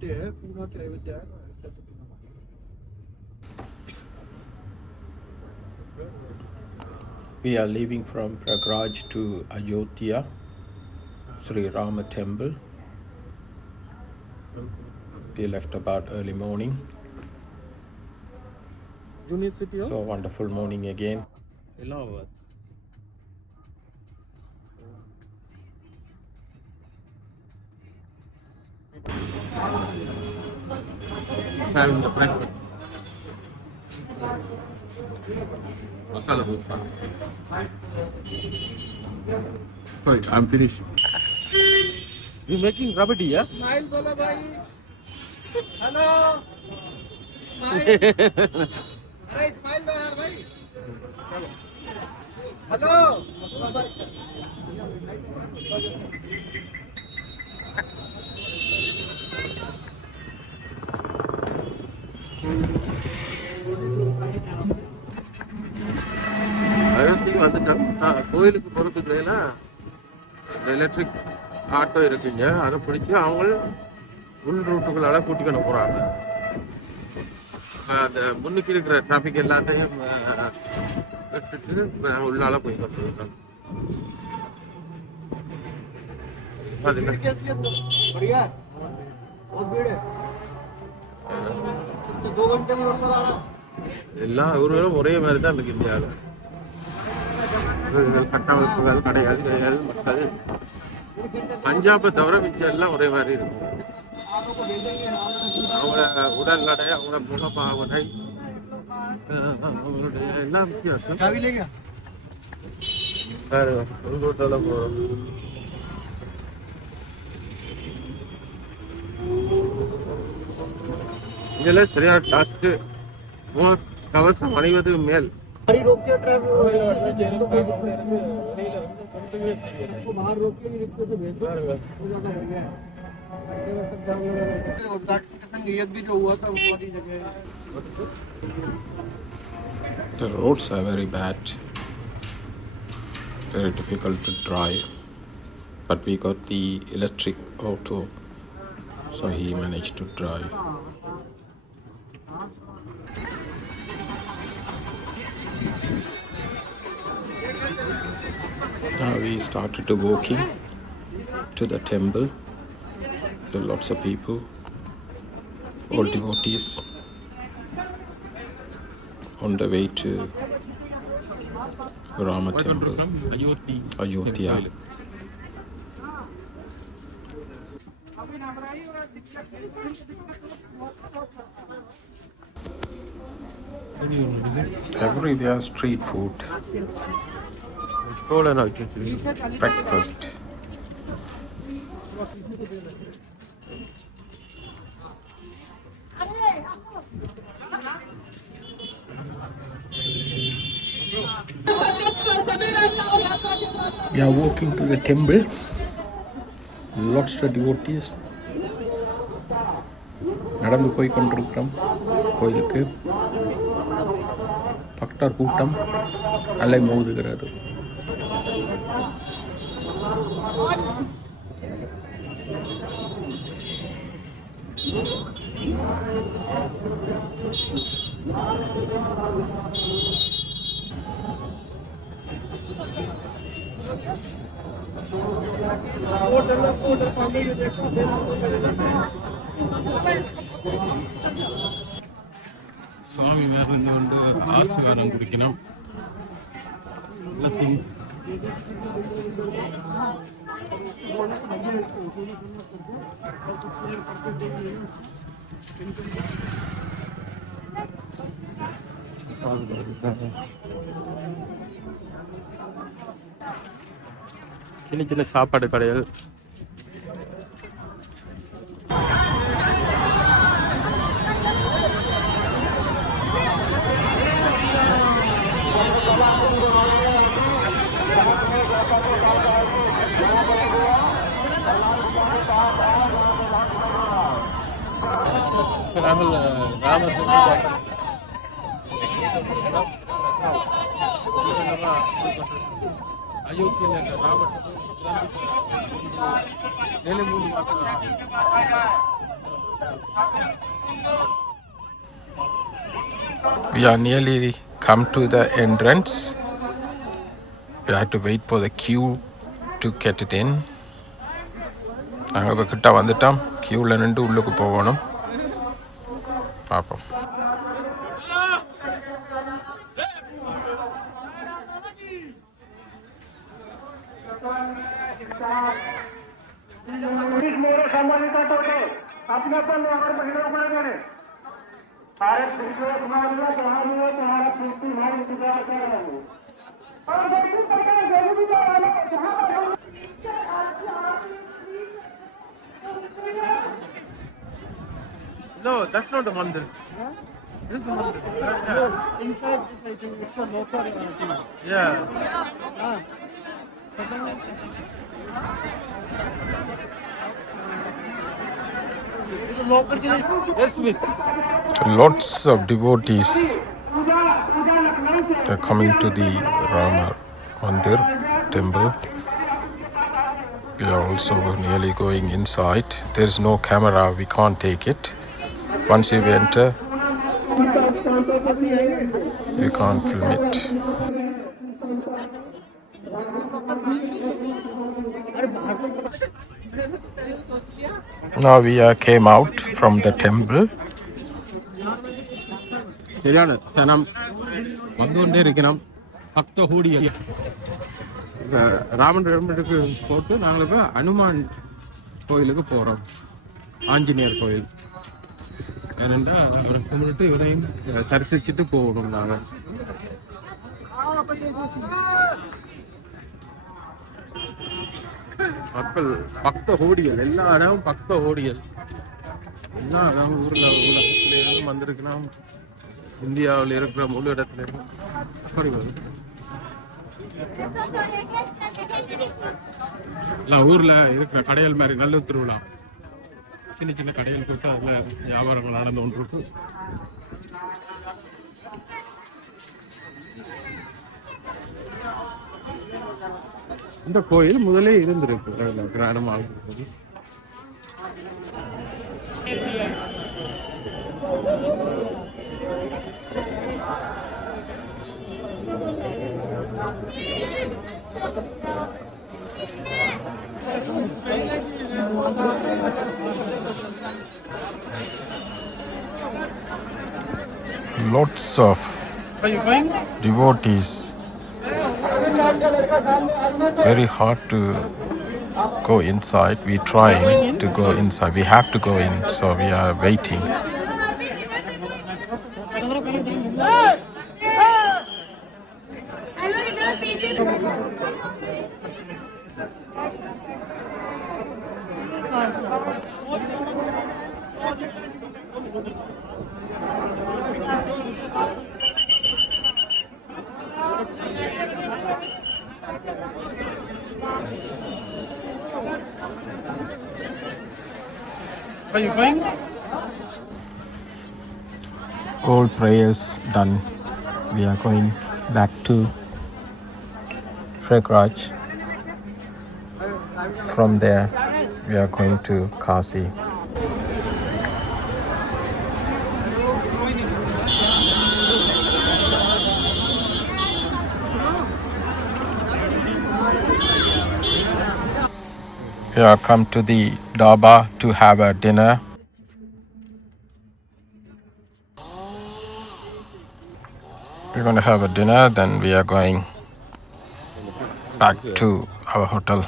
We are leaving from Pragraj to Ayodhya Sri Rama temple. We left about early morning. So wonderful morning again. Having the breakfast. Masala dosa. Sorry, I'm finished. You're making rabadi, yeah? Smile, bola bhai. Hello. Smile. Arey, smile do yaar bhai. Hello. அயோத்திக்கு வந்துட்டோம். கோயிலுக்கு போகிறதுக்கு இந்த electric auto இருக்குங்க, அதை பிடிச்சி அவங்க உள் ரூட்டுகளால் கூட்டிக்கொண்டு போகிறாங்க. அந்த முன்னுக்கு இருக்கிற டிராஃபிக் எல்லாத்தையும் விட்டுட்டு நாங்கள் உள்ளால போய் கொண்டிருக்கிறோம். எல்லா ஊர்களும் ஒரே மாதிரி தான் இருக்கு இந்தியாவில். கட்டமைப்புகள், கடைகள், மக்கள். பஞ்சாபை தவிர மிச்சம் எல்லாம் ஒரே மாதிரி இருக்கும். அவங்களோட உடல் நடை, அவங்களோட முகபாவனை, அவங்களுடைய எல்லாம் வித்தியாசம். உள்ரோட்டால போகிறோம். இதெல்லாம் சரியான டாஸ்க்கு. கவசம் அணிவதுக்கு மேல் The roads are very bad, very difficult to drive, but we got the electric auto, so he managed to drive. Now we started to walking to the temple. So lots of people, all devotees, on the way to Rama temple, Ayodhya. Everywhere street food, breakfast. We are walking to the temple. Lots of devotees. நடந்து போய் கொண்டிருக்கிறோம் கோயிலுக்கு. பக்தர் கூட்டம் அலை மோதுகிறது. சுவாமி மேல வந்து ஆசீர்வாதம் குடிக்கணும். சின்ன சின்ன சாப்பாடு கடைகள். ராகுல் ராமர் அயோத்தியில் ராமர் 3 மாசம் We are nearly come to the entrance. We have to wait for the queue to get it in. நாங்கள் இப்போ கிட்ட வந்துட்டோம். க்யூவில் நின்று உள்ளுக்கு போகணும். பார்ப்போம். No, that's not a mandir. This is a mandir. Inside this, I think it's a local thing. Yeah. It's a local thing. Yes, Smith. Lots of devotees are coming to the Rama Mandir temple. We are also nearly going inside. There is no camera, we can't take it. Once you enter, you can't film it. Now we came out from the temple. சரியான சனம் வந்து கொண்டே இருக்கிறோம். பக்த ஹூடிகள் ராமன் டெம்பிளுக்கு போட்டு நாங்கள் இப்போ ஹனுமான் கோயிலுக்கு போகிறோம். ஆஞ்சநேயர் கோயில் ஏனென்றால் அவரை கும்பிட்டு இவரையும் தரிசிச்சுட்டு போகணும். நாங்கள் மக்கள் பக்த ஹோடிகள், எல்லா இடமும் பக்த ஹோடிகள், எல்லா இடமும் உலகத்திலேயும் வந்திருக்கிறோம். இந்தியாவில் இருக்கிற முழு இடத்துலையும் எல்லாம் ஊரில் இருக்கிற கடைகள் மாதிரி நல்ல திருவிழா, சின்ன சின்ன கடைகள் கொடுத்து அதில் வியாபாரங்கள் நடந்து கொண்டு இருக்கு. இந்த கோயில் முதலே இருந்திருக்கு கிராமமாக இருக்குது. Lots of devotees. Very hard to go inside. We trying to go inside. We have to go in, so we are waiting. Are you going? All prayers done. We are going back to Fragraj. From there, we are going to Kasi. We have come to the dhaba to have a dinner. We're going to have a dinner, then we are going back to our hotel.